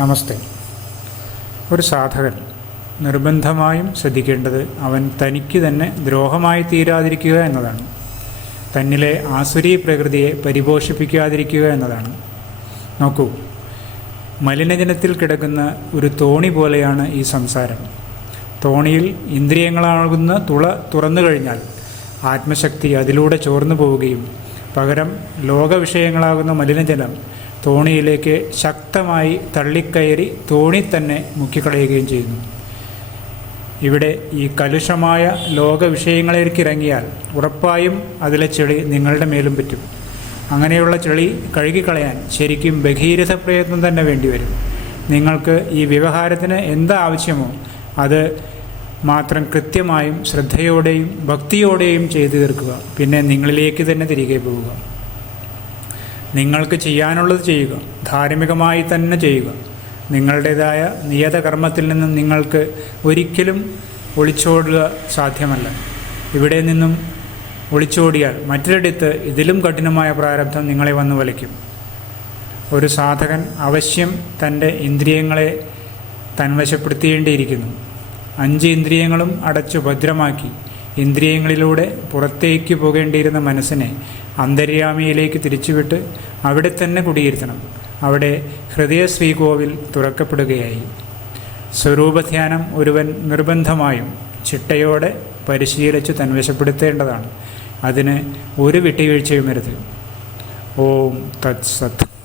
നമസ്തേ. ഒരു സാധകൻ നിർബന്ധമായും ശ്രദ്ധിക്കേണ്ടത് അവൻ തനിക്ക് തന്നെ ദ്രോഹമായി തീരാതിരിക്കുക എന്നതാണ്. തന്നിലെ ആസുരീ പ്രകൃതിയെ പരിപോഷിപ്പിക്കാതിരിക്കുക എന്നതാണ്. നോക്കൂ മലിനജനത്തിൽ കിടക്കുന്ന ഒരു തോണി പോലെയാണ് ഈ സംസാരം. തോണിയിൽ ഇന്ദ്രിയങ്ങളാകുന്ന തുള തുറന്നു കഴിഞ്ഞാൽ ആത്മശക്തി അതിലൂടെ ചോർന്നു പോവുകയും പകരം ലോകവിഷയങ്ങളാകുന്ന മലിനജലം തോണിയിലേക്ക് ശക്തമായി തള്ളിക്കയറി തോണി തന്നെ മുക്കിക്കളയുകയും ചെയ്യുന്നു. ഇവിടെ ഈ കലുഷമായ ലോക വിഷയങ്ങളിലേക്ക് ഇറങ്ങിയാൽ ഉറപ്പായും അതിലെ ചെളി നിങ്ങളുടെ മേലും പറ്റും. അങ്ങനെയുള്ള ചെളി കഴുകിക്കളയാൻ ശരിക്കും ബഹീരഥ പ്രയത്നം തന്നെ വേണ്ടിവരും നിങ്ങൾക്ക് ഈ വ്യവഹാരത്തിന് എന്താ ആവശ്യമോ അത് മാത്രം കൃത്യമായും ശ്രദ്ധയോടെയും ഭക്തിയോടെയും ചെയ്തു തീർക്കുക. പിന്നെ നിങ്ങളിലേക്ക് തന്നെ തിരികെ പോവുക. നിങ്ങൾക്ക് ചെയ്യാനുള്ളത് ചെയ്യുക. ധാർമ്മികമായി തന്നെ ചെയ്യുക. നിങ്ങളുടേതായ നിയത കർമ്മത്തിൽ നിന്നും നിങ്ങൾക്ക് ഒരിക്കലും ഒളിച്ചോടുക സാധ്യമല്ല. ഇവിടെ നിന്നും ഒളിച്ചോടിയാൽ മറ്റൊരിടത്ത് ഇതിലും കഠിനമായ പ്രാരബ്ധം നിങ്ങളെ വന്നു വലയ്ക്കും ഒരു സാധകൻ അവശ്യം തന്റെ ഇന്ദ്രിയങ്ങളെ തൻവശപ്പെടുത്തേണ്ടിയിരിക്കുന്നു അഞ്ച് ഇന്ദ്രിയങ്ങളും അടച്ചു ഭദ്രമാക്കി. ഇന്ദ്രിയങ്ങളിലൂടെ പുറത്തേക്ക് പോകേണ്ടിയിരുന്ന മനസ്സിനെ അന്തര്യാമിയിലേക്ക് തിരിച്ചുവിട്ട് അവിടെ തന്നെ കുടിയിരുത്തണം. അവിടെ ഹൃദയ ശ്രീകോവിൽ തുറക്കപ്പെടുകയായി. സ്വരൂപധ്യാനം ഒരുവൻ നിർബന്ധമായും ചിട്ടയോടെ പരിശീലിച്ച് തന്വശപ്പെടുത്തേണ്ടതാണ്. അതിന് ഒരു വിട്ടുവീഴ്ചയും വരുത് ഓം തത് സത്.